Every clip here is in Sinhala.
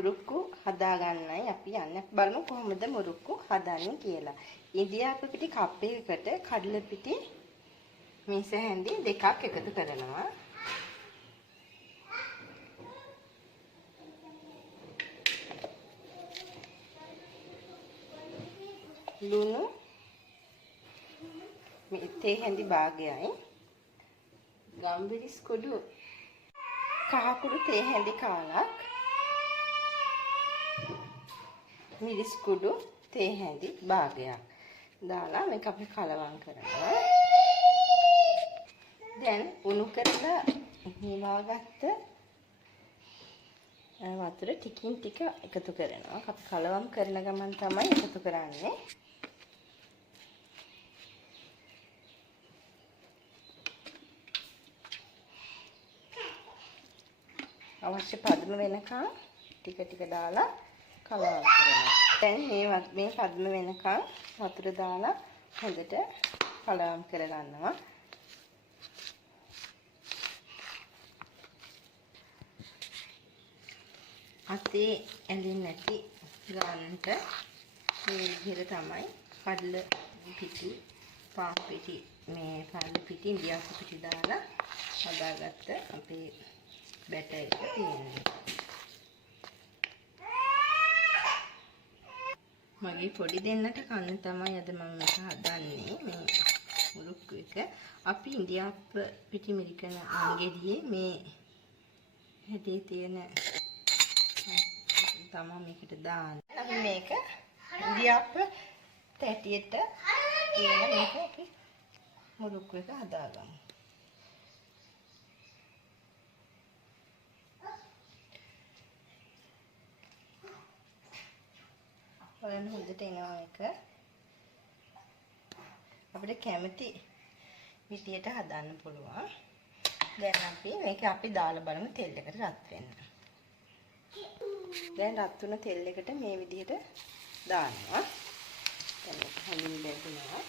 මුරුක්කු හදාගන්නයි අපි යන්නේ. බලමු කොහොමද මුරුක්කු හදන්නේ කියලා. ඉන්දියාපු පිටි කප් එකකට කඩල පිටි මිස හැඳි දෙකක් එකතු කරනවා. ලුණු තේ හැඳි භාගයයි. ගම්බිරිස් කුඩු කහ කුඩු තේ හැඳි කාලක්. මිරිස් කුඩු තේ හැඳි භාගයක් දාලා මේක අපි කලවම් කරනවා. දැන් උණු කරලා නිවාගත්ත වතුර ටිකින් ටික එකතු කරනවා. අපි කලවම් කරන ගමන් තමයි එකතු කරන්නේ. අවශ්‍ය පදම වෙනකන් ටික ටික දාලා කලවම් කරනවා. දැන් මේ පදම වෙනකන් වතුර දාලා හොඳට කලවම් කරගන්නවා. අතේ ඇලෙන්නේ නැති ගන්නට මේ විදිහට තමයි කඩල පිටි, පාන් පිටි, මේ කඩල පිටි, ඉන්දියාපු පිටි දාලා හදාගත්ත අපේ බැටර් එක තියෙනවා. මගේ පොඩි දෙන්නට කන්න තමයි අද මම මේක හදන්නේ. මේ මුරුක්කු එක අපි ඉන්දියාපු පිටි මිරිකන අංගෙඩියේ මේ හැදේ තියෙන තමයි මේකට දාන්නේ. අපි මේක ඉන්දියාපු තැටියට කියලා මේක අපි මුරුක්කු එක හදාගමු. බලන්න හොඳට එනවා එක. අපිට කැමති විදියට හදන්න පුළුවන්. දැන් අපි මේක දාලා බලමු තෙල් එකට රත් වෙන්න. දැන් රත් වුණ තෙල් එකට මේ විදිහට දානවා. දැන් මේක හොඳින් බැදුණා.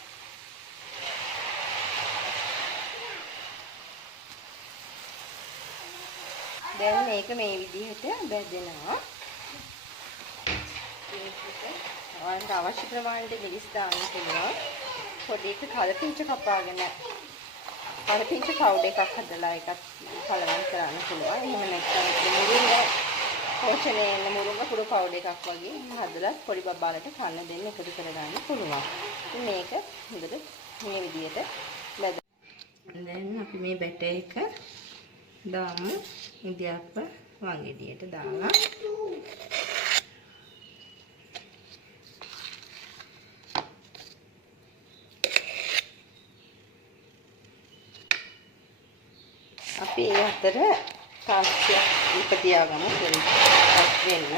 දැන් මේක මේ විදිහට බැදෙනවා. ඔයාලට අවශ්‍ය ප්‍රමාණයට මිරිස් දාන්න පුළුවන්. පොඩියට කලපිංච කපාගෙන කලපිංච පවුඩර් එකක් හදලා ඒකත් කලවම් කරන්න පුළුවන්. එහෙම නැත්නම් මුරුංග පෝෂණයේ මුරුංග කුඩු පවුඩර් එකක් වගේ හදලා පොඩි බබාලට කන්න දෙන්න එකතු කරගන්න පුළුවන්. ඉතින් මේක හොඳට මේ විදිහට බැදලා දැන් අපි මේ බැටර් එක දාමු ඉන්දියාප්ප වංගෙඩියට දාලා. අපි ඒ අතර තාක්ෂයක් ඉප තියාගමු වෙන්න.